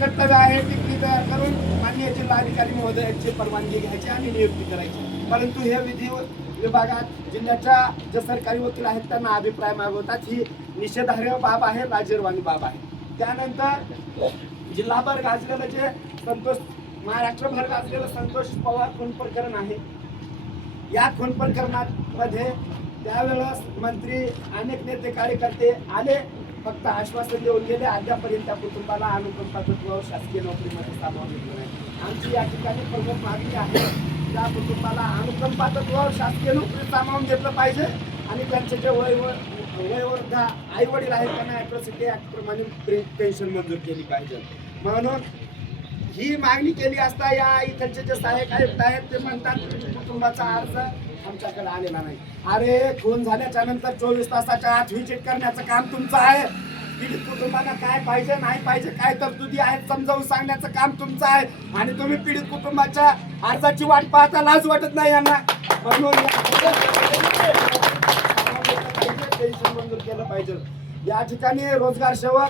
कर्तव्य आहे टिप्पणी तयार करून माननीय जिल्हाधिकारी महोदयांची परवानगी घ्यायची आणि नियुक्ती करायची. परंतु हे विधी विभागात जिल्ह्याच्या जे सरकारी वकील आहेत त्यांना अभिप्राय मागवतात. ही निषेधार्ह बाब आहे, लाजिरवाणी बाब आहे. त्यानंतर जिल्हाभर गाजलेलं जे महाराष्ट्रभर गाजलेलं संतोष पवार खून प्रकरण आहे. या खून प्रकरणामध्ये त्यावेळेस मंत्री अनेक नेते कार्यकर्ते आले, फक्त आश्वासन देऊन गेले. अद्यापर्यंत त्या कुटुंबाला अनुकंपा तत्त्वावर शासकीय नोकरीमध्ये सामावून घेतलं नाही. आमची या ठिकाणी प्रमुख मागणी आहे, त्या कुटुंबाला अनुकंपा तत्त्वावर शासकीय नोकरी सामावून घेतलं पाहिजे आणि त्यांचे जे वयोवृद्ध आई वडील आहेत त्यांना ॲट्रॉसिटी ॲक्ट प्रमाणे पेन्शन मंजूर केली पाहिजे. म्हणून ही मागणी केली असता या इथलचे जे सहाय्यक आयुक्त आहेत ते म्हणतात कुटुंबाचा अर्ज आमच्याकडे आलेला नाही. अरे खून झाल्याच्या नंतर 24 तासाच्या आत व्हिजिट करण्याचं काम तुमचं आहे. पीडित कुटुंबाला काय पाहिजे नाही पाहिजे, काय तरतुदी आहेत समजावून सांगण्याचं काम तुमचं आहे. आणि तुम्ही पीडित कुटुंबाच्या अर्जाची वाट पाहता लाज वाटत नाही यांना. म्हणून पेन्शन मंजूर केलं पाहिजे. या ठिकाणी रोजगार सेवक